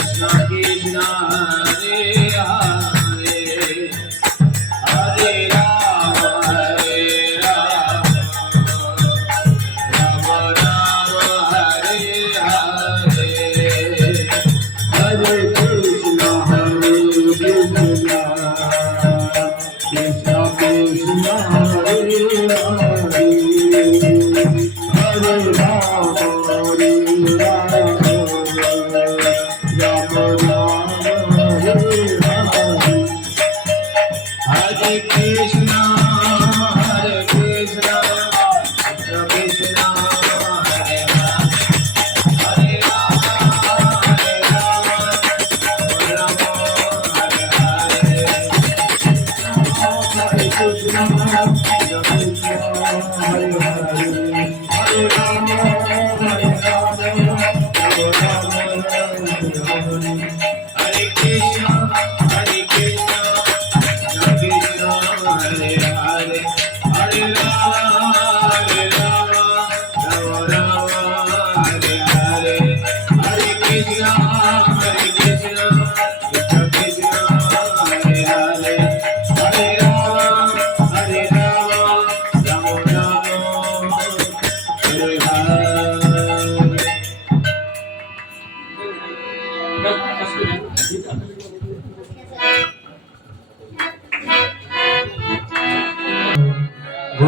कृष्ण कृष्ण हरे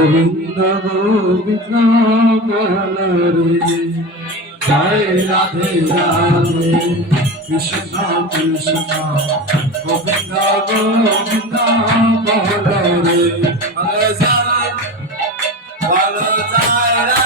গোবিন্দ গোবিন্দ বলরে জয় রাধে রাধে কৃষ্ণ কৃষ্ণ গোবিন্দ গোবিন্দ বলরে বল যায়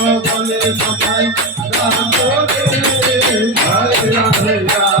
বলে সবাই রাম রাম রাম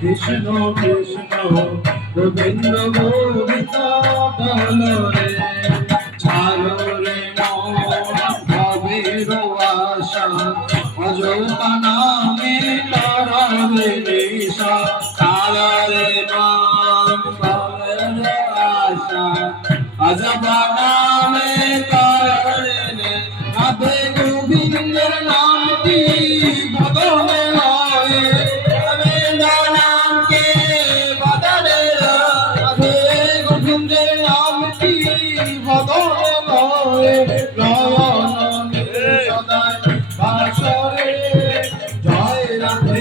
কৃষ্ণ কৃষ্ণ, গোবিন্দ গোবিন্দ বল রে। ছাড়ো রে ভবের আশা অযোতা নামে তারাবে নিশা। তারা রে নাম ভবের আশা অজবা নামে তারা রে রাধে গোবিন্দের নাম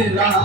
Allah.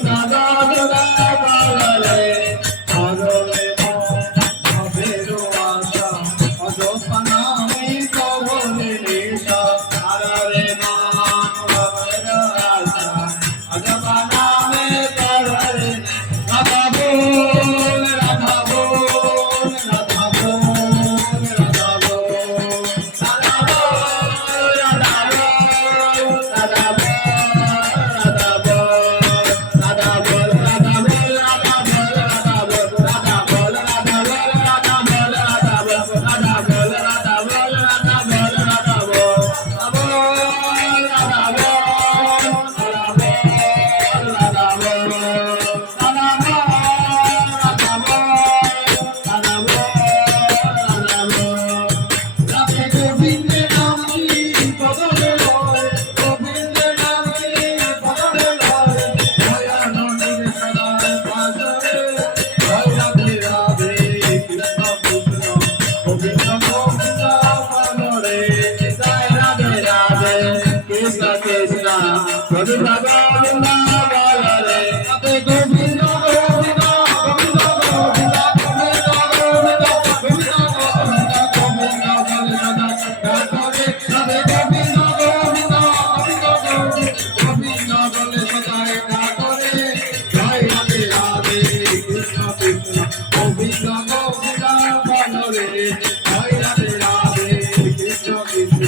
গোবিন্দ গোবিন্দ বনরে হয়রারে রাধে কৃষ্ণ কৃষ্ণ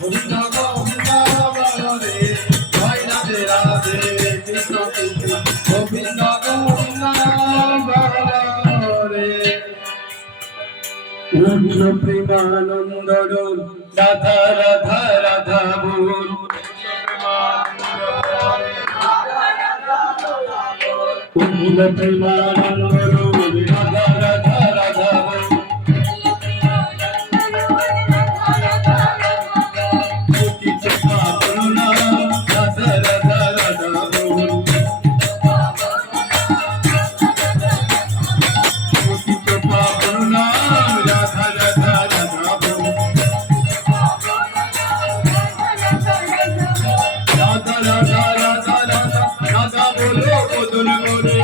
গোবিন্দ গোবিন্দ বনরে হয়রারে রাধে কৃষ্ণ কৃষ্ণ গোবিন্দ গোবিন্দ বনরে কৃষ্ণ প্রেমানন্দ রাধা রাধা রাধা বল কৃষ্ণ প্রেমানন্দ মদন মোরে